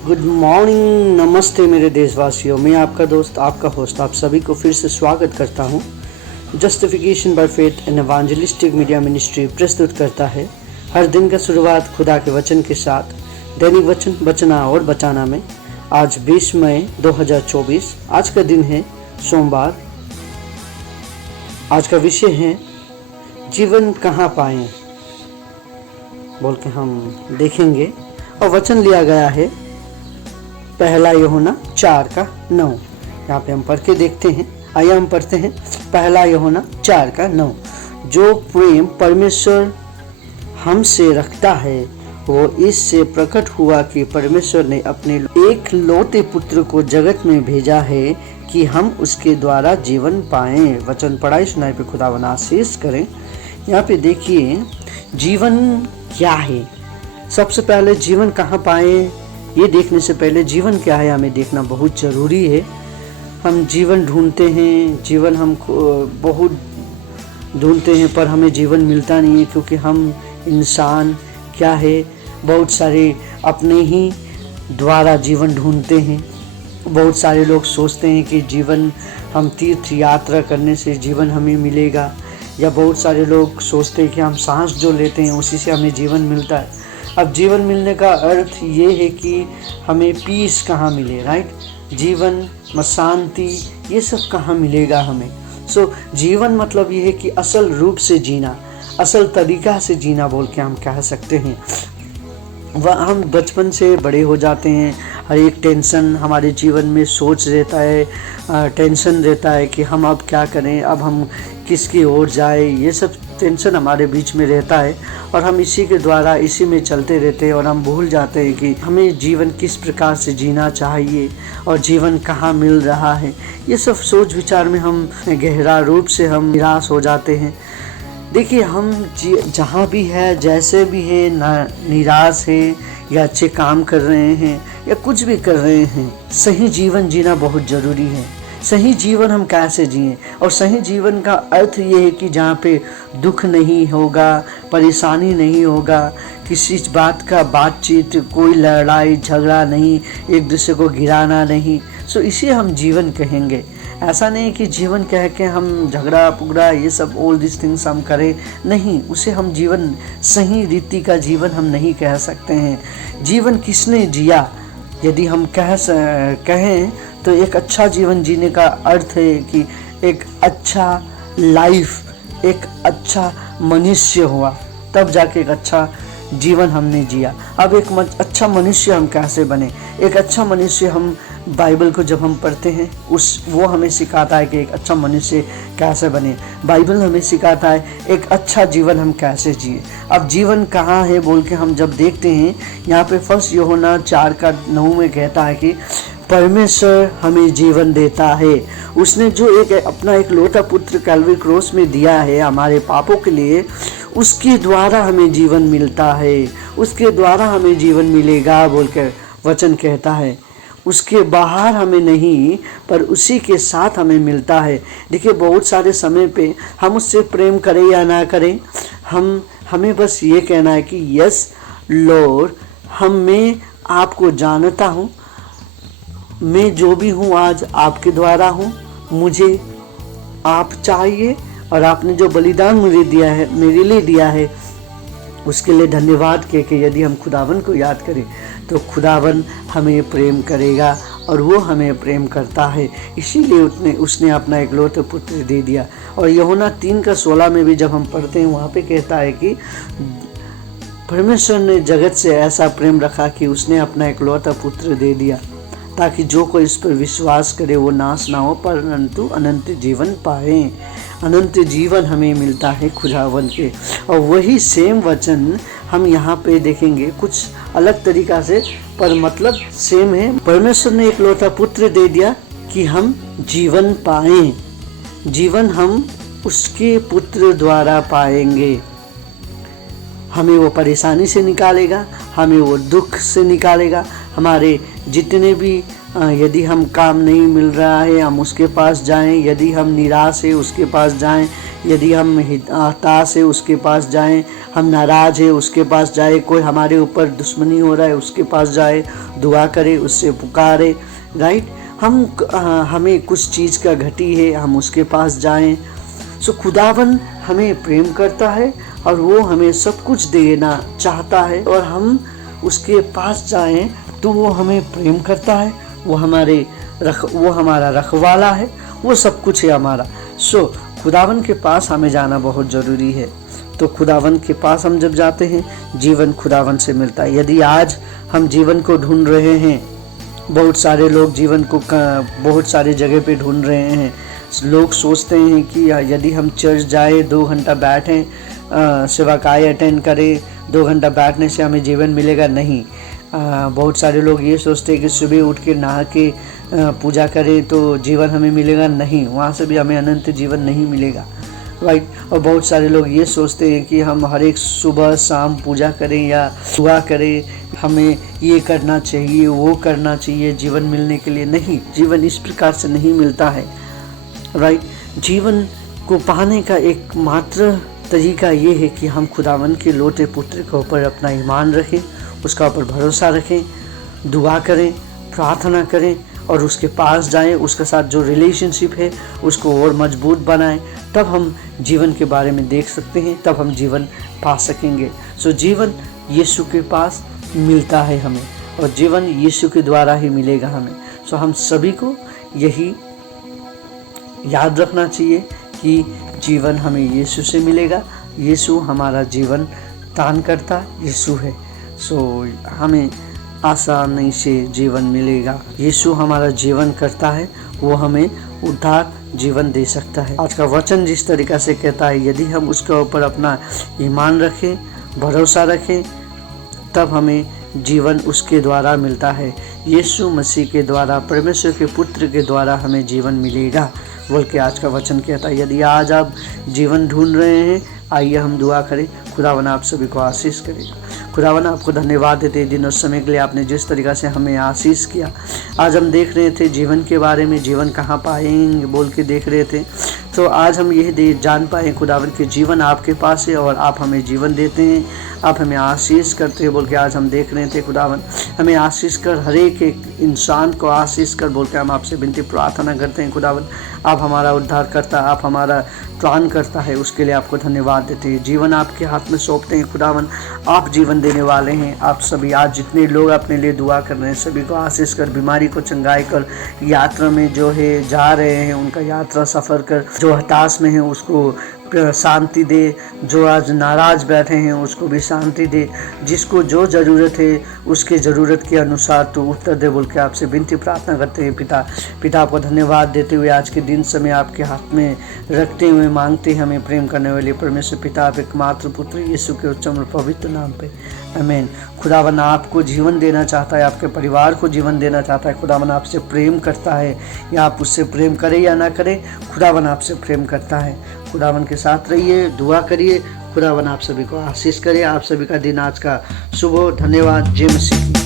Good morning, नमस्ते मेरे देशवासियों। मैं आपका दोस्त, आपका होस्ट, आप सभी को फिर से स्वागत करता हूं। Justification by faith and evangelistic media ministry प्रस्तुत करता है हर दिन का शुरुआत खुदा के वचन के साथ, दैनिक वचन बचना और बचाना में। आज 20 मई 2024, आज का दिन है सोमवार। आज का विषय है जीवन कहाँ पाएं, बोल के हम देखेंगे। और वचन लिया गया है पहला यूहन्ना 4:9। यहाँ पे हम पढ़ के देखते हैं। आइए हम पढ़ते हैं पहला यूहन्ना 4:9। जो प्रेम परमेश्वर हमसे रखता है वो इससे प्रकट हुआ कि परमेश्वर ने अपने एक लौते पुत्र को जगत में भेजा है कि हम उसके द्वारा जीवन पाएं। वचन पढ़ाई सुनाई पे खुदावन आशीष करें। यहाँ पे देखिए जीवन क्या है। सबसे पहले जीवन कहाँ पाएं ये देखने से पहले जीवन क्या है हमें देखना बहुत ज़रूरी है। हम जीवन ढूंढते हैं, जीवन हम बहुत ढूंढते हैं पर हमें जीवन मिलता नहीं है, क्योंकि हम इंसान क्या है बहुत सारे अपने ही द्वारा जीवन ढूंढते हैं। बहुत सारे लोग सोचते हैं कि जीवन हम तीर्थ यात्रा करने से जीवन हमें मिलेगा, या बहुत सारे लोग सोचते हैं कि हम सांस जो लेते हैं उसी से हमें जीवन मिलता है। अब जीवन मिलने का अर्थ ये है कि हमें पीस कहाँ मिले, राइट? जीवन में शांति, ये सब कहाँ मिलेगा हमें। सो जीवन मतलब ये है कि असल रूप से जीना, असल तरीका से जीना बोल के हम कह सकते हैं। वह हम बचपन से बड़े हो जाते हैं, हर एक टेंशन हमारे जीवन में सोच रहता है, टेंशन रहता है कि हम अब क्या करें, अब हम किसकी ओर जाए, ये सब टेंशन हमारे बीच में रहता है। और हम इसी के द्वारा इसी में चलते रहते हैं और हम भूल जाते हैं कि हमें जीवन किस प्रकार से जीना चाहिए और जीवन कहाँ मिल रहा है। ये सब सोच विचार में हम गहरा रूप से हम निराश हो जाते हैं। देखिए हम जहाँ भी है, जैसे भी है, निराश है या अच्छे काम कर रहे हैं या कुछ भी कर रहे हैं, सही जीवन जीना बहुत ज़रूरी है। सही जीवन हम कैसे जिएं, और सही जीवन का अर्थ ये है कि जहाँ पे दुख नहीं होगा, परेशानी नहीं होगा, किसी बात का बातचीत, कोई लड़ाई झगड़ा नहीं, एक दूसरे को गिराना नहीं। सो इसे हम जीवन कहेंगे। ऐसा नहीं कि जीवन कह के हम झगड़ा पुगड़ा ये सब ऑल दिस थिंग्स हम करें, नहीं, उसे हम जीवन, सही रीति का जीवन हम नहीं कह सकते हैं। जीवन किसने जिया यदि हम कहें तो एक अच्छा जीवन जीने का अर्थ है कि एक अच्छा लाइफ, एक अच्छा मनुष्य हुआ, तब जाके एक अच्छा जीवन हमने जिया। अब एक अच्छा मनुष्य हम कैसे बने? एक अच्छा मनुष्य हम बाइबल को जब हम पढ़ते हैं वो हमें सिखाता है कि एक अच्छा मनुष्य कैसे बने। बाइबल हमें सिखाता है एक अच्छा जीवन हम कैसे जिए। अब जीवन कहाँ है बोल के हम जब देखते हैं, यहाँ पे 1 यूहन्ना 4:9 में कहता है कि परमेश्वर हमें जीवन देता है। उसने जो अपना एक लौता पुत्र कैलवरी क्रॉस में दिया है हमारे पापों के लिए, उसके द्वारा हमें जीवन मिलता है, उसके द्वारा हमें जीवन मिलेगा बोल कर वचन कहता है। उसके बाहर हमें नहीं, पर उसी के साथ हमें मिलता है। देखिए बहुत सारे समय पे हम उससे प्रेम करें या ना करें, हमें बस ये कहना है कि यस लॉर्ड, मैं आपको जानता हूँ, मैं जो भी हूँ आज आपके द्वारा हूँ, मुझे आप चाहिए, और आपने जो बलिदान मुझे दिया है, मेरे लिए दिया है, उसके लिए धन्यवाद कह के यदि हम खुदावन को याद करें तो खुदावन हमें प्रेम करेगा, और वो हमें प्रेम करता है। इसीलिए उसने अपना एक लौता पुत्र दे दिया। और यूहन्ना 3:16 में भी जब हम पढ़ते हैं, वहाँ पे कहता है कि परमेश्वर ने जगत से ऐसा प्रेम रखा कि उसने अपना एक लौता पुत्र दे दिया, ताकि जो कोई इस पर विश्वास करे वो नाश ना हो परंतु अनंत जीवन पाए। अनंत जीवन हमें मिलता है खुदावन के। और वही सेम वचन हम यहाँ पे देखेंगे कुछ अलग तरीका से, पर मतलब सेम है। परमेश्वर ने एक लौता पुत्र दे दिया कि हम जीवन पाएं। जीवन हम उसके पुत्र द्वारा पाएंगे। हमें वो परेशानी से निकालेगा, हमें वो दुख से निकालेगा। हमारे जितने भी यदि हम काम नहीं मिल रहा है हम उसके पास जाएं, यदि हम निराश है उसके पास जाएं, यदि हम हताश है उसके पास जाएं, हम नाराज है उसके पास जाए, कोई हमारे ऊपर दुश्मनी हो रहा है उसके पास जाए, दुआ करे, उससे पुकारे, राइट। हमें कुछ चीज़ का घटी है, हम उसके पास जाएं। सो खुदावन हमें प्रेम करता है और वो हमें सब कुछ देना चाहता है, और हम उसके पास जाएं तो वो हमें प्रेम करता है, वो हमारा रखवाला है, वो सब कुछ है हमारा। सो खुदावन के पास हमें जाना बहुत ज़रूरी है। तो खुदावन के पास हम जब जाते हैं, जीवन खुदावन से मिलता है। यदि आज हम जीवन को ढूंढ रहे हैं, बहुत सारे लोग जीवन को बहुत सारे जगह पे ढूंढ रहे हैं। लोग सोचते हैं कि यदि हम चर्च जाए, 2 घंटा बैठें, सेवाकाई अटेंड करें, 2 घंटा बैठने से हमें जीवन मिलेगा। नहीं, बहुत सारे लोग ये सोचते हैं कि सुबह उठ के नहा के पूजा करें तो जीवन हमें मिलेगा। नहीं, वहाँ से भी हमें अनंत जीवन नहीं मिलेगा, राइट। और बहुत सारे लोग ये सोचते हैं कि हम हर एक सुबह शाम पूजा करें या दुआ करें, हमें ये करना चाहिए, वो करना चाहिए जीवन मिलने के लिए। नहीं, जीवन इस प्रकार से नहीं मिलता है, राइट। जीवन को पाने का एकमात्र तरीका ये है कि हम खुदावन के लौटे पुत्र के ऊपर अपना ईमान रखें, उसका ऊपर भरोसा रखें, दुआ करें, प्रार्थना करें और उसके पास जाएं, उसके साथ जो रिलेशनशिप है उसको और मजबूत बनाएं। तब हम जीवन के बारे में देख सकते हैं, तब हम जीवन पा सकेंगे। सो जीवन यीशु के पास मिलता है हमें, और जीवन यीशु के द्वारा ही मिलेगा हमें। सो हम सभी को यही याद रखना चाहिए कि जीवन हमें यीशु से मिलेगा। यीशु हमारा जीवन दान करता यीशु है। सो हमें आसानी से जीवन मिलेगा। यीशु हमारा जीवन करता है, वो हमें उद्धार जीवन दे सकता है। आज का वचन जिस तरीक़ा से कहता है, यदि हम उसके ऊपर अपना ईमान रखें, भरोसा रखें, तब हमें जीवन उसके द्वारा मिलता है। यीशु मसीह के द्वारा, परमेश्वर के पुत्र के द्वारा हमें जीवन मिलेगा बोल के आज का वचन कहता है। यदि आज आप जीवन ढूंढ रहे हैं, आइए हम दुआ करें। खुदावन आप सभी को आशीष करेगा। खुदावन आपको धन्यवाद देते दिन और समय के लिए, आपने जिस तरीक़ा से हमें आशीष किया। आज हम देख रहे थे जीवन के बारे में, जीवन कहाँ पाएंगे बोल के देख रहे थे। तो आज हम यही जान पाए खुदावन के जीवन आपके पास है और आप हमें जीवन देते हैं, आप हमें आशीष करते हैं बोल के आज हम देख रहे थे। खुदावन हमें आशीष कर, हर एक इंसान को आशीष कर बोल के हम आपसे विनती प्रार्थना करते हैं। खुदावन आप हमारा उद्धार करता, आप हमारा त्राण करता है, उसके लिए आपको धन्यवाद देते हैं। जीवन आपके हाथ में सौंपते हैं खुदावन, आप जीवन देने वाले हैं। आप सभी आज जितने लोग अपने लिए दुआ कर रहे हैं, सभी को आशीष कर, बीमारी को चंगाई कर, यात्रा में जो है जा रहे हैं उनका यात्रा सफ़र कर, जो हताश में है उसको शांति दे, जो आज नाराज बैठे हैं उसको भी शांति दे, जिसको जो ज़रूरत है उसके ज़रूरत के अनुसार तो उत्तर दे बोल के आपसे विनती प्रार्थना करते हैं। पिता आपको धन्यवाद देते हुए आज के दिन समय आपके हाथ में रखते हुए मांगते हैं हमें प्रेम करने वाले परमेश्वर पिता, आप एकमात्र पुत्र यीशु के उच्चम और पवित्र नाम पे, आमीन। खुदावन आपको जीवन देना चाहता है, आपके परिवार को जीवन देना चाहता है। खुदावन आपसे प्रेम करता है, या आप उससे प्रेम करें या ना करें, खुदावन आपसे प्रेम करता है। खुदावन के साथ रहिए, दुआ करिए। खुदावन आप सभी को आशीष करे। आप सभी का दिन आज का शुभ हो। धन्यवाद। जय मसीह।